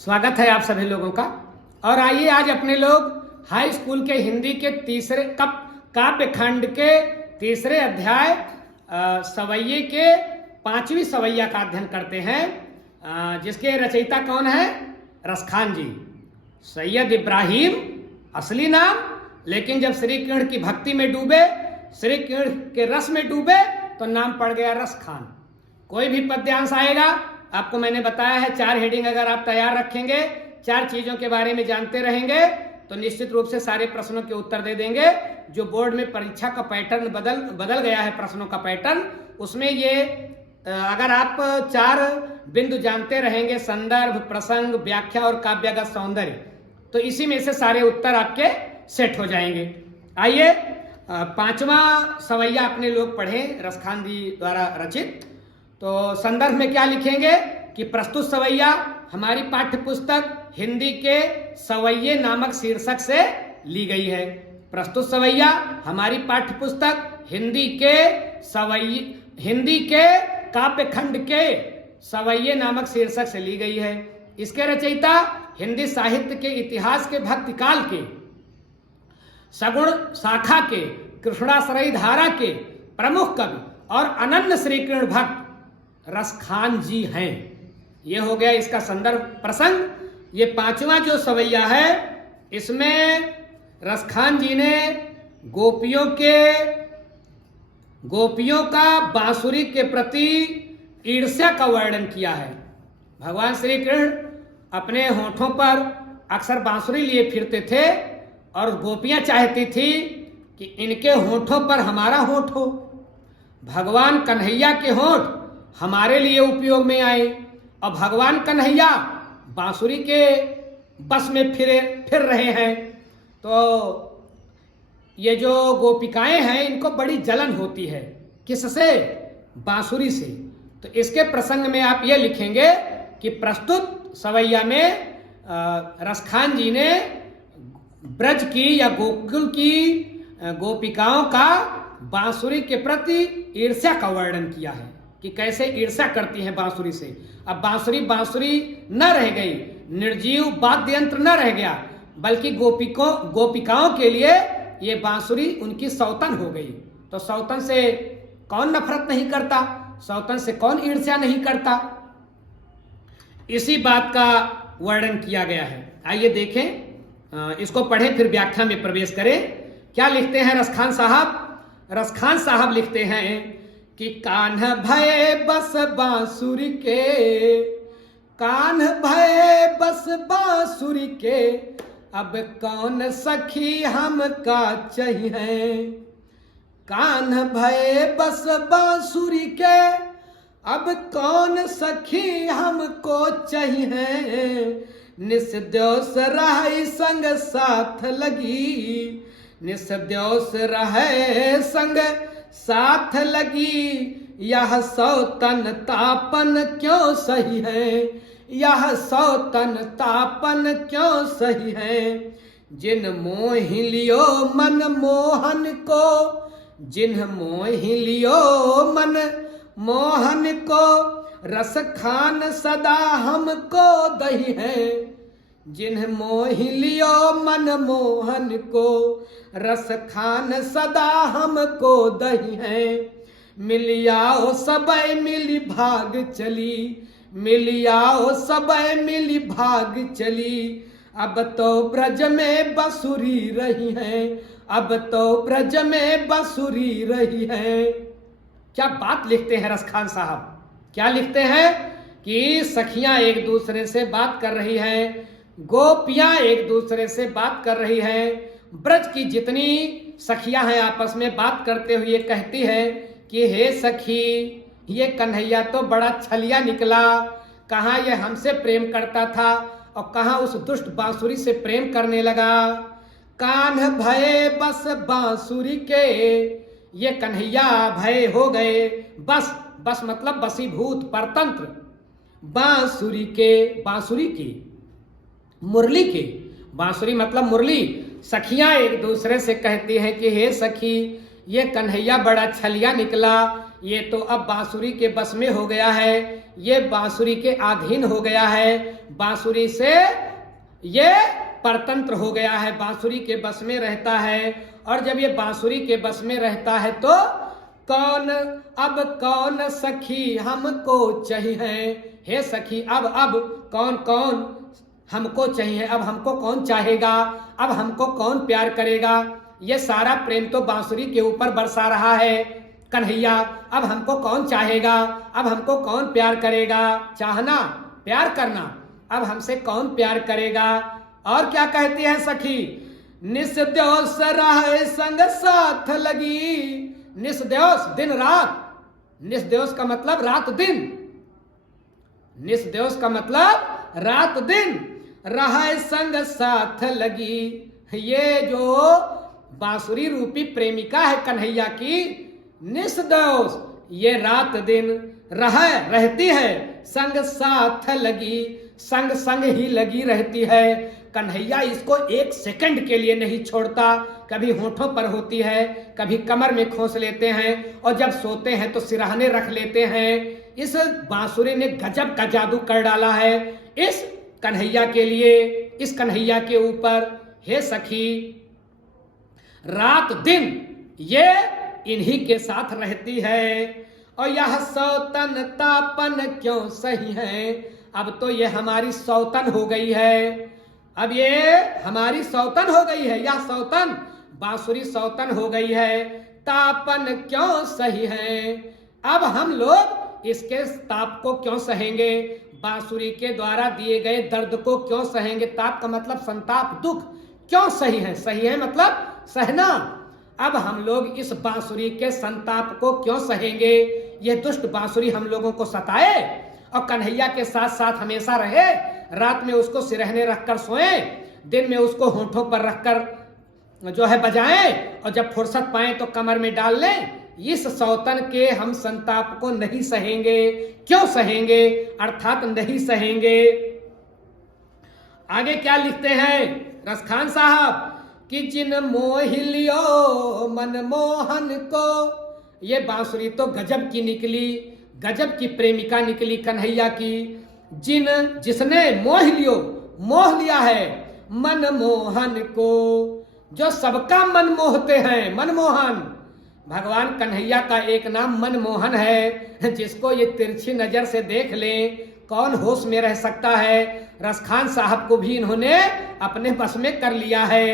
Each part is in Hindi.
स्वागत है आप सभी लोगों का। और आइए आज अपने लोग हाई स्कूल के हिंदी के तीसरे काव्य खंड के तीसरे अध्याय सवैये के 5वीं सवैया का अध्ययन करते हैं, जिसके रचयिता कौन है? रसखान जी, सैयद इब्राहिम असली नाम। लेकिन जब श्री कृष्ण की भक्ति में डूबे, श्री कृष्ण के रस में डूबे, तो नाम पड़ गया रसखान। कोई भी पद्यांश आएगा, आपको मैंने बताया है 4 हेडिंग अगर आप तैयार रखेंगे, 4 चीजों के बारे में जानते रहेंगे, तो निश्चित रूप से सारे प्रश्नों के उत्तर दे देंगे। जो बोर्ड में परीक्षा का पैटर्न बदल गया है, प्रश्नों का पैटर्न, उसमें ये अगर आप 4 बिंदु जानते रहेंगे, संदर्भ, प्रसंग, व्याख्या और काव्यगत सौंदर्य, तो इसी में से सारे उत्तर आपके सेट हो जाएंगे। आइए 5वां सवैया अपने लोग पढ़ें, रसखान जी द्वारा रचित। तो संदर्भ में क्या लिखेंगे कि प्रस्तुत सवैया हमारी पाठ्य पुस्तक हिंदी के सवैये नामक शीर्षक से ली गई है। प्रस्तुत सवैया हमारी पाठ्य पुस्तक हिंदी के काव्य खंड के सवैये नामक शीर्षक से ली गई है। इसके रचयिता हिंदी साहित्य के इतिहास के भक्ति काल के, सगुण शाखा के, कृष्णाश्रयी धारा के प्रमुख कवि और अनन्य श्री कृष्ण भक्त रसखान जी हैं। ये हो गया इसका संदर्भ प्रसंग। ये 5वां जो सवैया है, इसमें रसखान जी ने गोपियों का बांसुरी के प्रति ईर्ष्या का वर्णन किया है। भगवान श्री कृष्ण अपने होठों पर अक्सर बांसुरी लिए फिरते थे और गोपियां चाहती थी कि इनके होठों पर हमारा होठ हो, भगवान कन्हैया के होठ हमारे लिए उपयोग में आए। और भगवान कन्हैया बांसुरी के बस में फिर रहे हैं, तो ये जो गोपिकाएं हैं, इनको बड़ी जलन होती है। किससे? बांसुरी से। तो इसके प्रसंग में आप ये लिखेंगे कि प्रस्तुत सवैया में रसखान जी ने ब्रज की या गोकुल की गोपिकाओं का बांसुरी के प्रति ईर्ष्या का वर्णन किया है कि कैसे ईर्ष्या करती हैं बांसुरी से। अब बांसुरी न रह गई, निर्जीव वाद्य यंत्र न रह गया, बल्कि गोपिकाओं के लिए ये बांसुरी उनकी सौतन हो गई। तो सौतन से कौन नफरत नहीं करता, सौतन से कौन ईर्ष्या नहीं करता? इसी बात का वर्णन किया गया है। आइए देखें, इसको पढ़ें, फिर व्याख्या में प्रवेश करें। क्या लिखते हैं रसखान साहब? रसखान साहब लिखते हैं कि कान्ह भये बस बांसुरी के, कान्ह भये बस बांसुरी के, अब कौन सखी हमका चाहिए। कान्ह भये बस बांसुरी के, अब कौन सखी हमको चाहिए। निस द्योस रहे संग साथ लगी, निस द्योस रहे संग साथ लगी। यह सौतन तापन क्यों सही है, यह सौतन तापन क्यों सही है। जिन मोहि लियो मन मोहन को, जिन मोहि लियो मन मोहन को, रसखान सदा हमको दही है। जिन्ह मोहि लियो मन मोहन को, रसखान सदा हमको दही है। मिलियाओ सबय मिली भाग चली, मिलियाओ सबय मिली भाग चली। अब तो ब्रज में बसुरी रही है, अब तो ब्रज में बसुरी रही है। क्या बात लिखते हैं रसखान साहब? क्या लिखते हैं कि सखियां एक दूसरे से बात कर रही हैं, गोपियां एक दूसरे से बात कर रही हैं। ब्रज की जितनी सखियां हैं आपस में बात करते हुए कहती है कि हे सखी, ये कन्हैया तो बड़ा छलिया निकला। कहाँ ये हमसे प्रेम करता था और कहाँ उस दुष्ट बांसुरी से प्रेम करने लगा। कान्ह भये बस बांसुरी के, ये कन्हैया भय हो गए। बस मतलब बसीभूत, परतंत्र। बांसुरी के मुरली के, बांसुरी मतलब मुरली। सखियां एक दूसरे से कहती हैं कि हे सखी, ये कन्हैया बड़ा छलिया निकला, ये तो अब बांसुरी के बस में हो गया है, ये बांसुरी के अधीन हो गया है, बांसुरी से ये परतंत्र हो गया है, बांसुरी के बस में रहता है। और जब ये बांसुरी के बस में रहता है तो कौन सखी हमको चाहिए, हे सखी अब कौन कौन हमको चाहिए, अब हमको कौन चाहेगा, अब हमको कौन प्यार करेगा। ये सारा प्रेम तो बांसुरी के ऊपर बरसा रहा है कन्हैया। अब हमको कौन चाहेगा, अब हमको कौन प्यार करेगा, चाहना प्यार करना, अब हमसे कौन प्यार करेगा। और क्या कहती है सखी, निस दिवस रहे संग साथ लगी, निस दिवस दिन रात, निस दिवस का मतलब रात दिन, निस दिवस का मतलब रात दिन, रहे संग साथ लगी। ये जो बांसुरी रूपी प्रेमिका है कन्हैया की, निस दिवस ये रात दिन रहती है, संग साथ लगी, संग संग ही लगी रहती है। कन्हैया इसको एक सेकंड के लिए नहीं छोड़ता, कभी होठों पर होती है, कभी कमर में खोस लेते हैं, और जब सोते हैं तो सिरहाने रख लेते हैं। इस बांसुरी ने गजब का जादू कर डाला है इस कन्हैया के लिए, इस कन्हैया के ऊपर। हे सखी, रात दिन ये इन्हीं के साथ रहती है, और यह सौतन तापन क्यों सही है। अब तो ये हमारी सौतन हो गई है, अब ये हमारी सौतन हो गई है, यह सौतन बांसुरी सौतन हो गई है। तापन क्यों सही है, अब हम लोग इसके ताप को क्यों सहेंगे, बांसुरी के द्वारा दिए गए दर्द को क्यों सहेंगे। ताप का मतलब संताप, दुख, क्यों सही है, सही है मतलब सहना। अब हम लोग इस बांसुरी के संताप को क्यों सहेंगे, ये दुष्ट बांसुरी हम लोगों को सताए और कन्हैया के साथ साथ हमेशा रहे, रात में उसको सिरहने रखकर सोए, दिन में उसको होठों पर रखकर जो है बजाएं, और जब फुर्सत पाएं तो कमर में डाल लें। इस सौतन के हम संताप को नहीं सहेंगे, क्यों सहेंगे, अर्थात नहीं सहेंगे। आगे क्या लिखते हैं रसखान साहब कि जिन मोहिलियो मनमोहन को, ये बांसुरी तो गजब की निकली, गजब की प्रेमिका निकली कन्हैया की। जिसने मोह लिया है मनमोहन को, जो सबका मन मोहते हैं, मनमोहन। भगवान कन्हैया का एक नाम मनमोहन है, जिसको ये तिरछी नजर से देख लें कौन होश में रह सकता है। रसखान साहब को भी इन्होंने अपने बस में कर लिया है,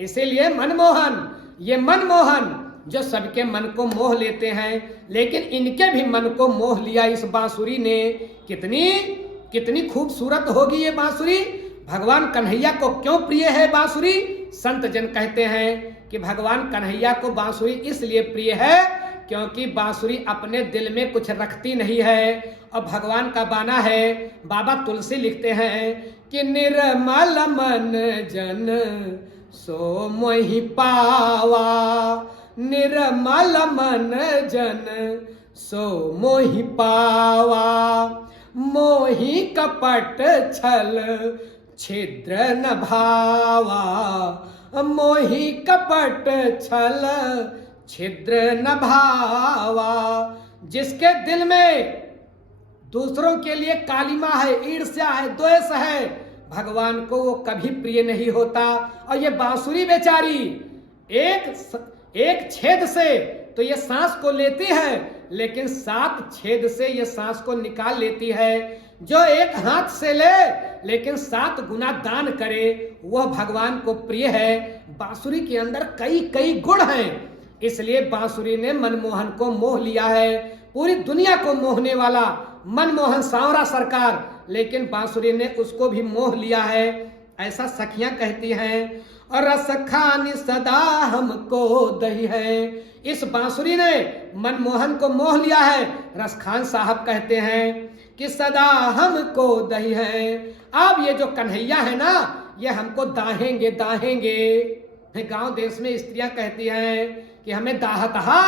इसीलिए मनमोहन, ये मनमोहन जो सबके मन को मोह लेते हैं, लेकिन इनके भी मन को मोह लिया इस बांसुरी ने। कितनी खूबसूरत होगी ये बांसुरी। भगवान कन्हैया को क्यों प्रिय है बांसुरी, संत जन कहते हैं कि भगवान कन्हैया को बांसुरी इसलिए प्रिय है क्योंकि बांसुरी अपने दिल में कुछ रखती नहीं है। और भगवान का बाना है, बाबा तुलसी लिखते हैं कि निर्मल मन जन सो मोहि पावा, निर्मल मन जन सो मोहि पावा, मोहि कपट छल छिद्र न भावा, मोहि कपट छल छिद्र न भावा। जिसके दिल में दूसरों के लिए कालिमा है, ईर्ष्या है, द्वेष है, भगवान को वो कभी प्रिय नहीं होता। और ये बांसुरी बेचारी एक छेद से तो ये सांस को लेती है, लेकिन 7 छेद से ये सांस को निकाल लेती है। जो एक हाथ से ले लेकिन 7 गुना दान करे, वह भगवान को प्रिय है। बांसुरी के अंदर कई गुण हैं, इसलिए बांसुरी ने मनमोहन को मोह लिया है। पूरी दुनिया को मोहने वाला मनमोहन सांवरा सरकार, लेकिन बांसुरी ने उसको भी मोह लिया है, ऐसा सखियां कहती हैं। और रस खानी सदा हमको दही है, इस बांसुरी ने मनमोहन को मोह लिया है। रसखान साहब कहते हैं कि सदा हमको दही है। अब ये जो कन्हैया है ना, ये हमको दाहेंगे। गांव देश में स्त्रियां कहती हैं कि हमें दाहतहा,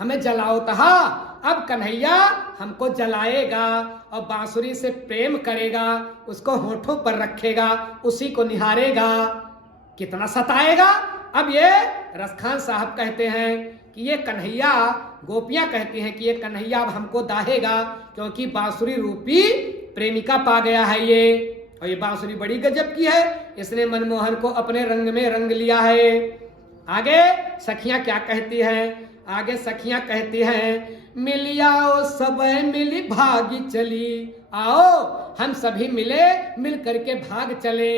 हमें जलाओतहा। अब कन्हैया हमको जलाएगा और बांसुरी से प्रेम करेगा, उसको होठों पर रखेगा, उसी को निहारेगा, कितना सताएगा। अब ये रसखान साहब कहते हैं कि ये कन्हैया गोपियां कहती हैं कि ये कन्हैया अब हमको दाहेगा, क्योंकि बांसुरी रूपी प्रेमिका पा गया है ये, और ये बांसुरी बड़ी गजब की है, इसने मनमोहन को अपने रंग में रंग लिया है। आगे सखियां क्या कहती हैं? आगे सखियां कहती हैं, मिलियाओ सब मिली भागी चली, आओ हम सभी मिले, मिल करके भाग चले।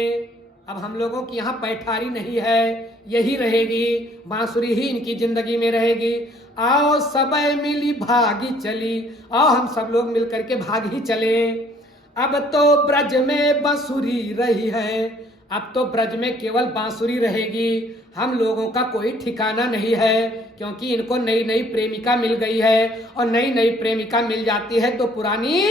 अब हम लोगों की यहाँ पैठारी नहीं है, यही रहेगी, बांसुरी ही इनकी जिंदगी में रहेगी। आओ सब मिली भागी चली, आओ हम सब लोग मिल करके भाग ही चले। अब तो ब्रज में बांसुरी रही है, अब तो ब्रज में केवल बांसुरी रहेगी, हम लोगों का कोई ठिकाना नहीं है, क्योंकि इनको नई नई प्रेमिका मिल गई है, और नई नई प्रेमिका मिल जाती है तो पुरानी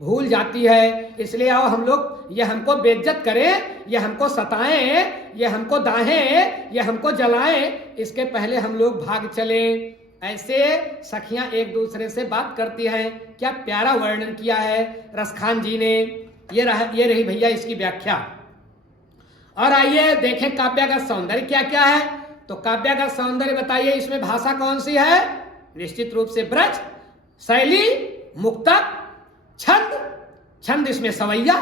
भूल जाती है। इसलिए आओ हम लोग, ये हमको बेइज्जत करें, ये हमको सताएं, ये हमको दाहें, ये हमको जलाएं, इसके पहले हम लोग भाग चले। ऐसे सखियां एक दूसरे से बात करती हैं। क्या प्यारा वर्णन किया है रसखान जी ने। ये रही भैया इसकी व्याख्या। और आइए देखें काव्य का सौंदर्य क्या क्या है। तो काव्य का सौंदर्य बताइए, इसमें भाषा कौन सी है? निश्चित रूप से ब्रज, शैली मुक्तक, छंद, छंद इसमें सवैया,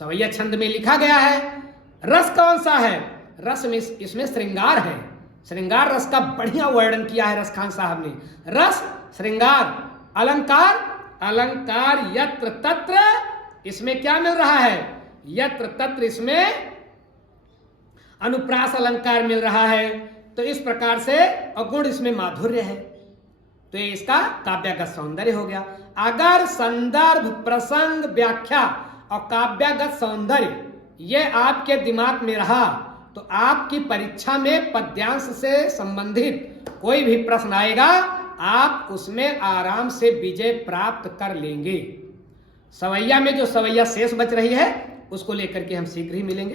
सवैया छंद में लिखा गया है। रस कौन सा है? रस में इसमें श्रृंगार है, श्रृंगार रस का बढ़िया वर्णन किया है रसखान साहब ने। रस, श्रृंगार, अलंकार, अलंकार यत्र तत्र, इसमें क्या मिल रहा है? यत्र तत्र इसमें अनुप्रास अलंकार मिल रहा है। तो इस प्रकार से अगुण इसमें माधुर्य है। तो ये इसका काव्य का सौंदर्य हो गया। अगर संदर्भ, प्रसंग, व्याख्या और काव्यगत सौंदर्य ये आपके दिमाग में रहा तो आपकी परीक्षा में पद्यांश से संबंधित कोई भी प्रश्न आएगा, आप उसमें आराम से विजय प्राप्त कर लेंगे। सवैया में जो सवैया शेष बच रही है उसको लेकर के हम शीघ्र ही मिलेंगे।